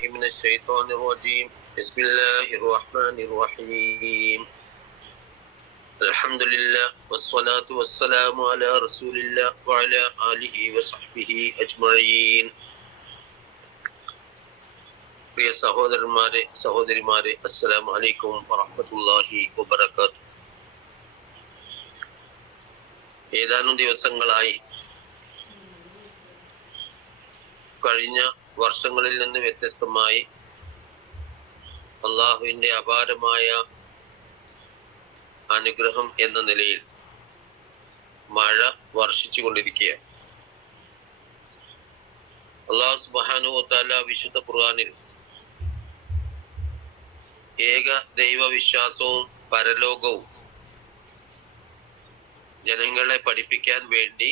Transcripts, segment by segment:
من الشيطان الرجيم بسم الله الرحمن الرحيم الحمد لله والصلاة والسلام على رسول الله وعلى آله وصحبه أجمعين പ്രിയ സഹോദരന്മാരെ സഹോദരിമാരെ അസ്സലാമു അലൈക്കും വറഹ്മത്തുള്ളാഹി വബറകാത്ത് ഏതാനും ദിവസങ്ങളായി കഴിഞ്ഞ വർഷങ്ങളിൽ നിന്ന് വ്യത്യസ്തമായി അള്ളാഹുവിന്റെ അപാരമായ അനുഗ്രഹം എന്ന നിലയിൽ മഴ വർഷിച്ചു കൊണ്ടിരിക്കുകയാണ്. അള്ളാഹു സുബാനു താല വിശുദ്ധ ഖുർആാനിൽ ഏക ദൈവവിശ്വാസവും പരലോകവും ജനങ്ങളെ പഠിപ്പിക്കാൻ വേണ്ടി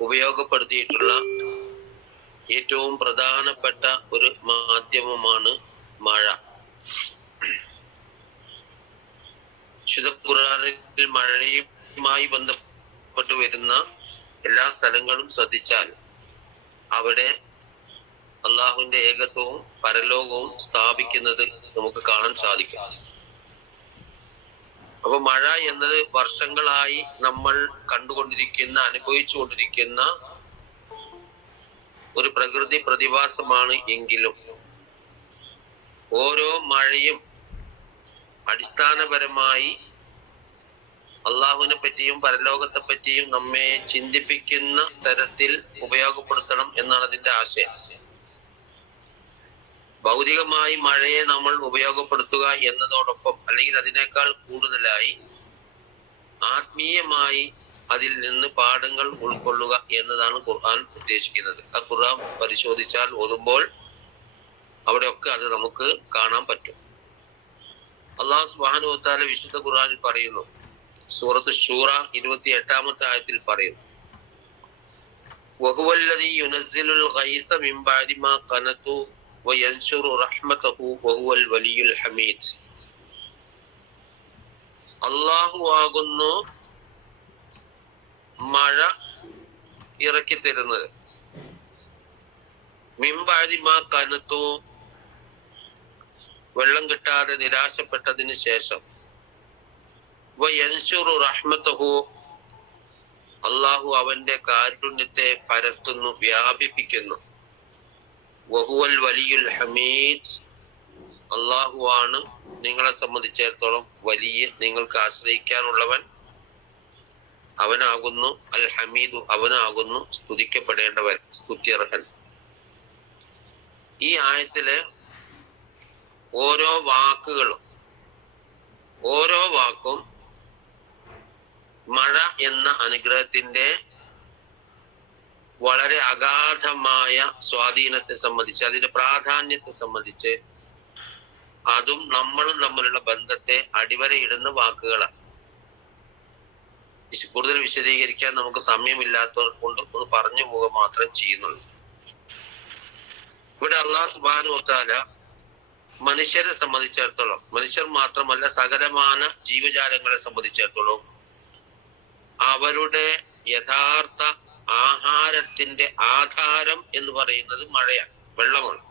ഉപയോഗപ്പെടുത്തിയിട്ടുള്ള ഏറ്റവും പ്രധാനപ്പെട്ട ഒരു മാധ്യമമാണ് മഴ. വിശുദ്ധ ഖുർആനിൽ മഴയുമായി ബന്ധപ്പെട്ട് വരുന്ന എല്ലാ സ്ഥലങ്ങളും ശ്രദ്ധിച്ചാൽ അവിടെ അള്ളാഹുവിന്റെ ഏകത്വവും പരലോകവും സ്ഥാപിക്കുന്നത് നമുക്ക് കാണാൻ സാധിക്കും. അപ്പൊ മഴ എന്നത് വർഷങ്ങളായി നമ്മൾ കണ്ടുകൊണ്ടിരിക്കുന്ന അനുഭവിച്ചുകൊണ്ടിരിക്കുന്ന ഒരു പ്രകൃതി പ്രതിഭാസമാണ് എങ്കിലും. ഓരോ മഴയും അടിസ്ഥാനപരമായി അള്ളാഹുവിനെ പറ്റിയും പരലോകത്തെ പറ്റിയും നമ്മെ ചിന്തിപ്പിക്കുന്ന തരത്തിൽ ഉപയോഗപ്പെടുത്തണം എന്നാണ് അതിന്റെ ആശയം. ഭൗതികമായി മഴയെ നമ്മൾ ഉപയോഗപ്പെടുത്തുക എന്നതോടൊപ്പം അല്ലെങ്കിൽ അതിനേക്കാൾ കൂടുതലായി ആത്മീയമായി അതിൽ നിന്ന് പാഠങ്ങൾ ഉൾക്കൊള്ളുക എന്നതാണ് ഖുർആൻ ഉദ്ദേശിക്കുന്നത് ആ ഖുർആൻ പരിശോധിച്ചാൽ ഓതുമ്പോൾ അവിടെയൊക്കെ അത് നമുക്ക് കാണാൻ പറ്റും അള്ളാഹു സുബാനു വത്താല വിശുദ്ധ ഖുർആനിൽ പറയുന്നു സൂറത്ത് ഷൂറ ഇരുപത്തി എട്ടാമത്തെ ആയത്തിൽ പറയുന്നു وهو الذي ينزل الغيث من بعد ما قنطوا ഹമീദ് അള്ളാഹു ആകുന്നു മഴ ഇറക്കി തരുന്നത്. മിമ്പാരിമാ കനത്തു. വെള്ളം കിട്ടാതെ നിരാശപ്പെട്ടതിന് ശേഷം. അള്ളാഹു അവന്റെ കാരുണ്യത്തെ പരത്തുന്നു വ്യാപിപ്പിക്കുന്നു. വഹുവൽ വലിയുൽ ഹമീദ്. നിങ്ങളെ സംബന്ധിച്ചിടത്തോളം വലിയ നിങ്ങൾക്ക് ആശ്രയിക്കാനുള്ളവൻ. അവനാകുന്നു അൽ ഹമീദു അവനാകുന്നു സ്തുതിക്കപ്പെടേണ്ടവൻ സ്തുത്യർഹൻ. ഈ ആയത്തിൽ ഓരോ വാക്കുകളും ഓരോ വാക്കും മഴ എന്ന അനുഗ്രഹത്തിന്റെ വളരെ അഗാധമായ സ്വാധീനത്തെ സംബന്ധിച്ച് അതിന്റെ പ്രാധാന്യത്തെ സംബന്ധിച്ച് അതും നമ്മളും തമ്മിലുള്ള ബന്ധത്തെ അടിവരയിടുന്ന വാക്കുകളാണ്. കൂടുതൽ വിശദീകരിക്കാൻ നമുക്ക് സമയമില്ലാത്തത് കൊണ്ട് ഒന്ന് പറഞ്ഞു പോവുക മാത്രം ചെയ്യുന്നുള്ളൂ. ഇവിടെ അള്ളാഹ് സുബാനു വത്താല മനുഷ്യരെ സംബന്ധിച്ചിടത്തോളം മനുഷ്യർ മാത്രമല്ല സകലമാന ജീവജാലങ്ങളെ സംബന്ധിച്ചിടത്തോളം അവരുടെ യഥാർത്ഥ ആഹാരത്തിന്റെ ആധാരം എന്ന് പറയുന്നത് മഴയാണ് വെള്ളമാണ്.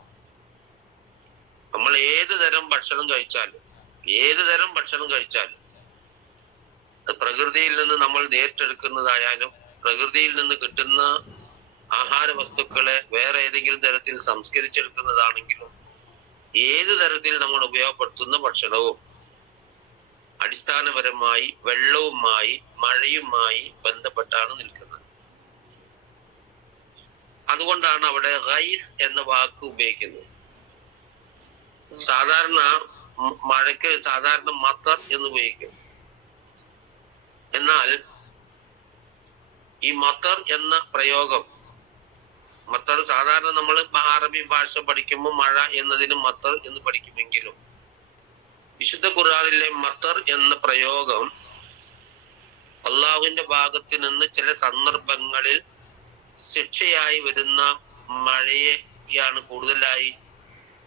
നമ്മൾ ഏത് തരം ഭക്ഷണം കഴിച്ചാലും ഏത് തരം ഭക്ഷണം കഴിച്ചാലും പ്രകൃതിയിൽ നിന്ന് നമ്മൾ നേരിട്ടെടുക്കുന്നതായാലും പ്രകൃതിയിൽ നിന്ന് കിട്ടുന്ന ആഹാര വസ്തുക്കളെ വേറെ ഏതെങ്കിലും തരത്തിൽ സംസ്കരിച്ചെടുക്കുന്നതാണെങ്കിലും ഏത് തരത്തിൽ നമ്മൾ ഉപയോഗപ്പെടുത്തുന്ന ഭക്ഷണവും അടിസ്ഥാനപരമായി വെള്ളവുമായി മഴയുമായി ബന്ധപ്പെട്ടാണ് നിൽക്കുന്നത്. അതുകൊണ്ടാണ് അവിടെ റൈസ് എന്ന വാക്ക് ഉപയോഗിക്കുന്നത്. സാധാരണ മഴയ്ക്ക് സാധാരണ മത്തർ എന്ന് ഉപയോഗിക്കും. എന്നാൽ ഈ മത്തർ എന്ന പ്രയോഗം മത്തർ സാധാരണ നമ്മൾ അറബി ഭാഷ പഠിക്കുമ്പോൾ മഴ എന്നതിന് മത്തർ എന്ന് പഠിക്കുമെങ്കിലും വിശുദ്ധ ഖുർആനിലെ മത്തർ എന്ന പ്രയോഗം അള്ളാഹുവിന്റെ ഭാഗത്ത് നിന്ന് ചില സന്ദർഭങ്ങളിൽ ശിക്ഷയായി വരുന്ന മഴയെയാണ് കൂടുതലായി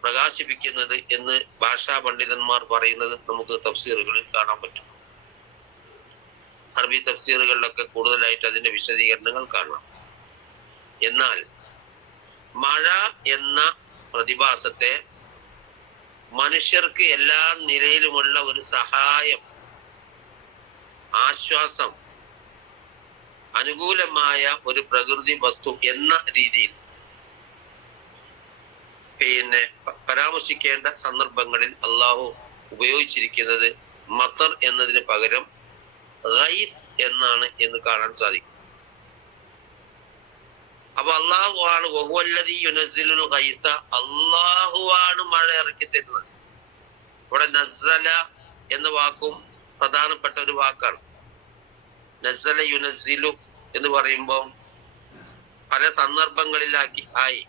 പ്രകാശിപ്പിക്കുന്നത് എന്ന് ഭാഷാ പണ്ഡിതന്മാർ പറയുന്നത് നമുക്ക് തഫ്സീറുകളിൽ കാണാൻ പറ്റും. അറബി തഫ്സീറുകളിലൊക്കെ കൂടുതലായിട്ട് അതിന്റെ വിശദീകരണങ്ങൾ കാണാം. എന്നാൽ മഴ എന്ന പ്രതിഭാസത്തെ മനുഷ്യർക്ക് എല്ലാ നിലയിലുമുള്ള ഒരു സഹായം ആശ്വാസം അനുകൂലമായ ഒരു പ്രകൃതി വസ്തു എന്ന രീതിയിൽ. പിന്നെ പരാമർശിക്കേണ്ട സന്ദർഭങ്ങളിൽ അള്ളാഹു ഉപയോഗിച്ചിരിക്കുന്നത് മത്തർ എന്നതിന് പകരം റൈസ് എന്നാണ് എന്ന് കാണാൻ സാധിക്കും. അപ്പൊ അള്ളാഹു ആണ് യുനസിലുൽ ഖൈസ അള്ളാഹു ആണ് മഴ ഇറക്കി തരുന്നത്. ഇവിടെ നസല എന്ന വാക്കും പ്രധാനപ്പെട്ട ഒരു വാക്കാണ്. നസ്സല യുനസിലു എന്ന് പറയുമ്പോൾ പല സന്ദർഭങ്ങളിലാക്കി ആയി.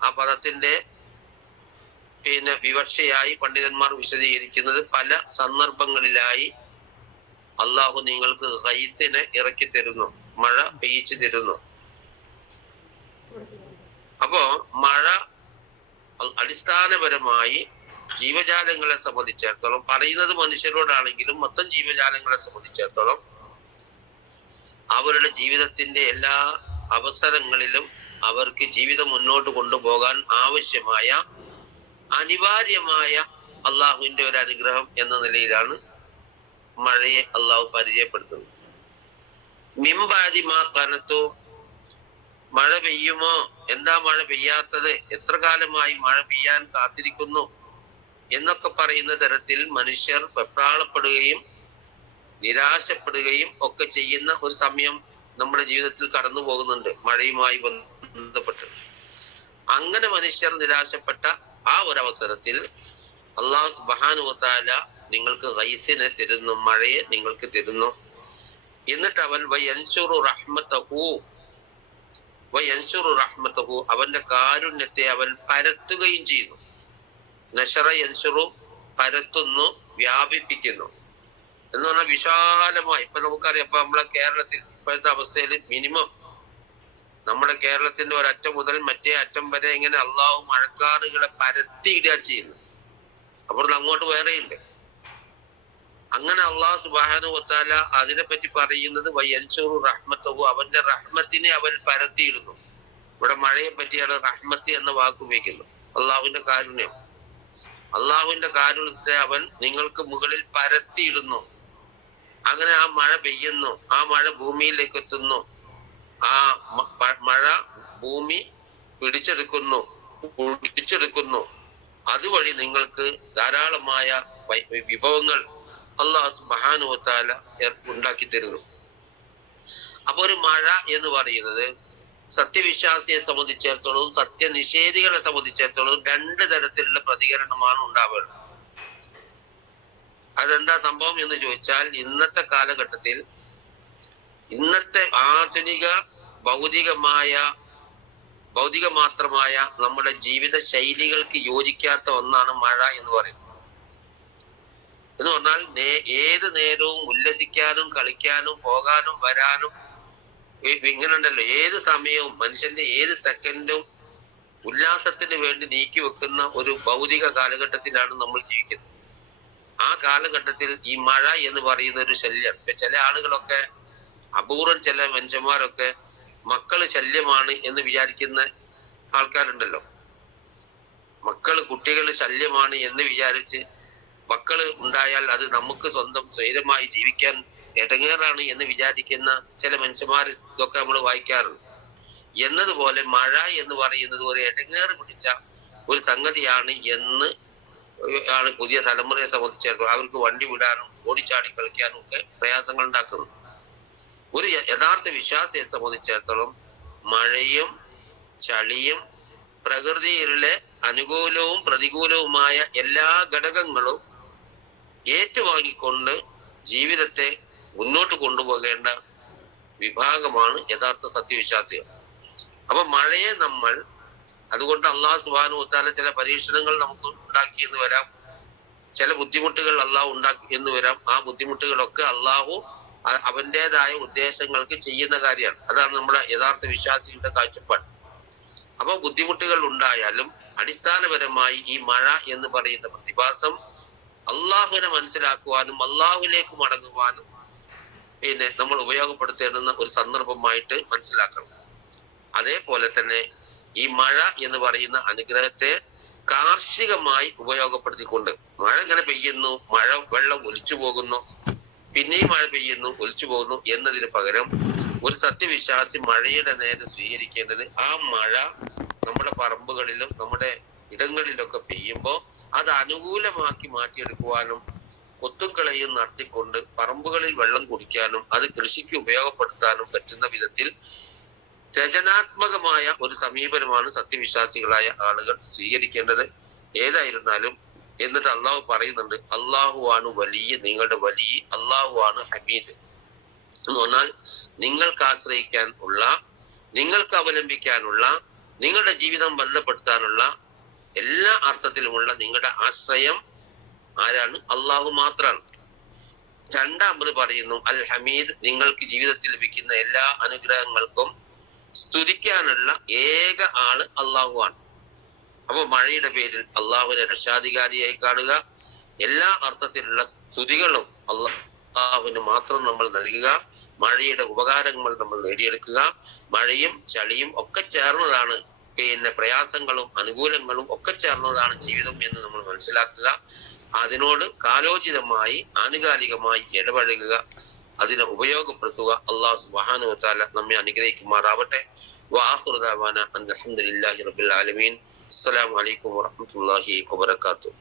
ആ പദത്തിന്റെ പിന്നെ വിവക്ഷയായി പണ്ഡിതന്മാർ വിശദീകരിക്കുന്നത് പല സന്ദർഭങ്ങളിലായി അള്ളാഹു നിങ്ങൾക്ക് ഹൈസിനെ ഇറക്കി തരുന്നു മഴ പെയ്ച്ചു തരുന്നു. അപ്പോ മഴ അടിസ്ഥാനപരമായി ജീവജാലങ്ങളെ സംബന്ധിച്ചിടത്തോളം പറയുന്നത് മനുഷ്യരോടാണെങ്കിലും മൊത്തം ജീവജാലങ്ങളെ സംബന്ധിച്ചിടത്തോളം അവരുടെ ജീവിതത്തിന്റെ എല്ലാ അവസരങ്ങളിലും അവർക്ക് ജീവിതം മുന്നോട്ട് കൊണ്ടുപോകാൻ ആവശ്യമായ അനിവാര്യമായ അള്ളാഹുവിന്റെ ഒരു അനുഗ്രഹം എന്ന നിലയിലാണ് മഴയെ അള്ളാഹു പരിചയപ്പെടുത്തുന്നത്. മിമ്പാതി മാ കനത്തോ മഴ പെയ്യുമോ? എന്താ മഴ പെയ്യാത്തത്? എത്ര കാലമായി മഴ പെയ്യാൻ കാത്തിരിക്കുന്നു? എന്നൊക്കെ പറയുന്ന തരത്തിൽ മനുഷ്യർ വെപ്രാളപ്പെടുകയും നിരാശപ്പെടുകയും ഒക്കെ ചെയ്യുന്ന ഒരു സമയം നമ്മുടെ ജീവിതത്തിൽ കടന്നു പോകുന്നുണ്ട്. മഴയുമായി ബന്ധപ്പെട്ട്. അങ്ങനെ മനുഷ്യർ നിരാശപ്പെട്ട ആ ഒരു അവസരത്തിൽ അള്ളാഹു സുബാനുവത്താല നിങ്ങൾക്ക് റൈസിനെ തരുന്നു മഴയെ നിങ്ങൾക്ക് തരുന്നു. എന്നിട്ട് അവൻ വയൻസുറു റഹ്മത്തഹു വയൻസുറു റഹ്മത്തഹു അവന്റെ കാരുണ്യത്തെ അവൻ പരത്തുകയും ചെയ്യുന്നു. നഷറ യൻഷുറു പരത്തുന്നു വ്യാപിപ്പിക്കുന്നു. എന്ന് പറഞ്ഞാൽ വിശാലമായി. ഇപ്പൊ നമുക്കറിയാം ഇപ്പൊ നമ്മളെ കേരളത്തിൽ ഇപ്പോഴത്തെ അവസ്ഥയിൽ മിനിമം നമ്മുടെ കേരളത്തിന്റെ ഒരറ്റം മുതൽ മറ്റേ അറ്റം വരെ ഇങ്ങനെ അള്ളാഹു മഴക്കാറുകളെ പരത്തിയിടുക ചെയ്യുന്നു അപ്പോൾ അങ്ങോട്ട് വേറെയുണ്ട് അങ്ങനെ അള്ളാഹു സുബാനു വത്താല അതിനെപ്പറ്റി പറയുന്നത് വയ്യൻസൂറു റഹ്മത്തവും അവന്റെ റഹ്മത്തിനെ അവൻ പരത്തിയിടുന്നു. ഇവിടെ മഴയെ പറ്റിയാണ് റഹ്മത്ത് എന്ന വാക്ക് ഉപയോഗിക്കുന്നു അള്ളാഹുവിന്റെ കാരുണ്യം. അള്ളാഹുവിന്റെ കാരുണ്യത്തെ അവൻ നിങ്ങൾക്ക് മുകളിൽ പരത്തിയിടുന്നു. അങ്ങനെ ആ മഴ പെയ്യുന്നു. ആ മഴ ഭൂമിയിലേക്ക് എത്തുന്നു ആ മഴ ഭൂമി പിടിച്ചെടുക്കുന്നു. പിടിച്ചെടുക്കുന്നു. അതുവഴി നിങ്ങൾക്ക് ധാരാളമായ വിഭവങ്ങൾ അള്ളാഹു മഹാനുഭത്താല ഉണ്ടാക്കി തരുന്നു. അപ്പൊ ഒരു മഴ എന്ന് പറയുന്നത് സത്യവിശ്വാസിയെ സംബന്ധിച്ചിടത്തോളം സത്യനിഷേധികളെ സംബന്ധിച്ചിടത്തോളം രണ്ട് തരത്തിലുള്ള പ്രതികരണമാണ് ഉണ്ടാവേണ്ടത്. അതെന്താ സംഭവം എന്ന് ചോദിച്ചാൽ ഇന്നത്തെ കാലഘട്ടത്തിൽ ഇന്നത്തെ ആധുനിക ഭൗതികമായ ഭൗതിക മാത്രമായ നമ്മുടെ ജീവിത ശൈലികൾക്ക് യോജിക്കാത്ത ഒന്നാണ് മഴ എന്ന് പറയുന്നത്. എന്ന് പറഞ്ഞാൽ ഏത് നേരവും ഉല്ലസിക്കാനും കളിക്കാനും പോകാനും വരാനും ഈ- ഇങ്ങനെ ഉണ്ടല്ലോ ഏത് സമയവും മനുഷ്യന്റെ ഏത് സെക്കൻഡും ഉല്ലാസത്തിന് വേണ്ടി നീക്കി വെക്കുന്ന ഒരു ഭൗതിക കാലഘട്ടത്തിലാണ് നമ്മൾ ജീവിക്കുന്നത്. ആ കാലഘട്ടത്തിൽ ഈ മഴ എന്ന് പറയുന്ന ഒരു ശല്യം. ഇപ്പൊ ചില ആളുകളൊക്കെ അപൂർവം ചില മനുഷ്യന്മാരൊക്കെ മക്കൾ ശല്യമാണ് എന്ന് വിചാരിക്കുന്ന ആൾക്കാരുണ്ടല്ലോ. മക്കൾ കുട്ടികൾ ശല്യമാണ് എന്ന് വിചാരിച്ച് മക്കൾ ഉണ്ടായാൽ അത് നമുക്ക് സ്വന്തം സ്വൈരമായി ജീവിക്കാൻ ഇടങ്ങേറാണ് എന്ന് വിചാരിക്കുന്ന ചില മനുഷ്യന്മാർ ഇതൊക്കെ നമ്മൾ വായിക്കാറുണ്ട്. എന്നതുപോലെ മഴ എന്ന് പറയുന്നത് ഒരു ഇടങ്ങേറ് പിടിച്ച ഒരു സംഗതിയാണ് എന്ന് ആണ് പുതിയ തലമുറയെ സംബന്ധിച്ചിടത്തോളം അവർക്ക് വണ്ടി വിടാനും ഓടിച്ചാടി കളിക്കാനും ഒക്കെ പ്രയാസങ്ങൾ ഉണ്ടാക്കുന്നു. ഒരു യഥാർത്ഥ വിശ്വാസിയെ സംബന്ധിച്ചിടത്തോളം മഴയും ചളിയും പ്രകൃതിയിലെ അനുകൂലവും പ്രതികൂലവുമായ എല്ലാ ഘടകങ്ങളും ഏറ്റുവാങ്ങിക്കൊണ്ട് ജീവിതത്തെ മുന്നോട്ട് കൊണ്ടുപോകേണ്ട വിഭാഗമാണ് യഥാർത്ഥ സത്യവിശ്വാസികൾ. അപ്പൊ മഴയെ നമ്മൾ അതുകൊണ്ട് അള്ളാഹു സുബാനു ഉത്താല ചില പരീക്ഷണങ്ങൾ നമുക്ക് ഉണ്ടാക്കി എന്ന് വരാം. ചില ബുദ്ധിമുട്ടുകൾ അള്ളാഹു ഉണ്ടാക്കി എന്ന് വരാം. ആ ബുദ്ധിമുട്ടുകളൊക്കെ അള്ളാഹു അവന്റേതായ ഉദ്ദേശങ്ങൾക്ക് ചെയ്യുന്ന കാര്യമാണ്. അതാണ് നമ്മുടെ യഥാർത്ഥ വിശ്വാസികളുടെ കാഴ്ചപ്പാട്. അപ്പൊ ബുദ്ധിമുട്ടുകൾ ഉണ്ടായാലും അടിസ്ഥാനപരമായി ഈ മഴ എന്ന് പറയുന്ന പ്രതിഭാസം അള്ളാഹുവിനെ മനസ്സിലാക്കുവാനും അള്ളാഹുലേക്ക് മടങ്ങുവാനും പിന്നെ നമ്മൾ ഉപയോഗപ്പെടുത്തേണ്ടുന്ന ഒരു സന്ദർഭമായിട്ട് മനസ്സിലാക്കണം. അതേപോലെ തന്നെ ഈ മഴ എന്ന് പറയുന്ന അനുഗ്രഹത്തെ കാർഷികമായി ഉപയോഗപ്പെടുത്തിക്കൊണ്ട് മഴ ഇങ്ങനെ പെയ്യുന്നു മഴ വെള്ളം ഒലിച്ചു പോകുന്നു പിന്നെയും മഴ പെയ്യുന്നു ഒലിച്ചു പോകുന്നു എന്നതിന് പകരം ഒരു സത്യവിശ്വാസി മഴയുടെ നേരെ സ്വീകരിക്കേണ്ടത് ആ മഴ നമ്മുടെ പറമ്പുകളിലും നമ്മുടെ ഇടങ്ങളിലൊക്കെ പെയ്യുമ്പോൾ അത് അനുകൂലമാക്കി മാറ്റിയെടുക്കുവാനും കൊത്തുക്കളയും നടത്തിക്കൊണ്ട് പറമ്പുകളിൽ വെള്ളം കുടിക്കാനും അത് കൃഷിക്ക് ഉപയോഗപ്പെടുത്താനും പറ്റുന്ന വിധത്തിൽ രചനാത്മകമായ ഒരു സമീപനമാണ് സത്യവിശ്വാസികളായ ആളുകൾ സ്വീകരിക്കേണ്ടത്. ഏതായിരുന്നാലും എന്നിട്ട് അള്ളാഹു പറയുന്നുണ്ട് അള്ളാഹു ആണ് വലിയ നിങ്ങളുടെ വലിയ അള്ളാഹു ആണ് ഹമീദ്. എന്ന് പറഞ്ഞാൽ നിങ്ങൾക്ക് ആശ്രയിക്കാൻ ഉള്ള നിങ്ങൾക്ക് അവലംബിക്കാനുള്ള നിങ്ങളുടെ ജീവിതം ബന്ധപ്പെടുത്താനുള്ള എല്ലാ അർത്ഥത്തിലുമുള്ള നിങ്ങളുടെ ആശ്രയം ആരാണ്? അള്ളാഹു മാത്രമാണ് രണ്ടാമത് പറയുന്നു അൽ ഹമീദ് നിങ്ങൾക്ക് ജീവിതത്തിൽ ലഭിക്കുന്ന എല്ലാ അനുഗ്രഹങ്ങൾക്കും സ്തുതിക്കാനുള്ള ഏക ആൾ അള്ളാഹു ആണ് അപ്പൊ മഴയുടെ പേരിൽ അള്ളാഹുവിനെ രക്ഷാധികാരിയായി കാണുക. എല്ലാ അർത്ഥത്തിലുള്ള സ്തുതികളും അള്ളാഹുവിന് മാത്രം നമ്മൾ നൽകുക. മഴയുടെ ഉപകാരങ്ങൾ നമ്മൾ നേടിയെടുക്കുക. മഴയും ചളിയും ഒക്കെ ചേർന്നതാണ് പിന്നെ പ്രയാസങ്ങളും അനുകൂലങ്ങളും ഒക്കെ ചേർന്നതാണ് ജീവിതം എന്ന് നമ്മൾ മനസ്സിലാക്കുക. അതിനോട് കാലോചിതമായി ആനുകാലികമായി ഇടപഴകുക. അതിനെ ഉപയോഗപ്പെടുത്തുക. അള്ളാഹു സുബ്ഹാനഹു വതആല നമ്മെ അനുഗ്രഹിക്കുമാറാവട്ടെ. വാഹുദാവാന അൽഹംദുലില്ലാഹി റബ്ബിൽ ആലമീൻ. അസ്സലാമു അലൈക്കും വറഹ്മത്തുള്ളാഹി വബറകാതുഹു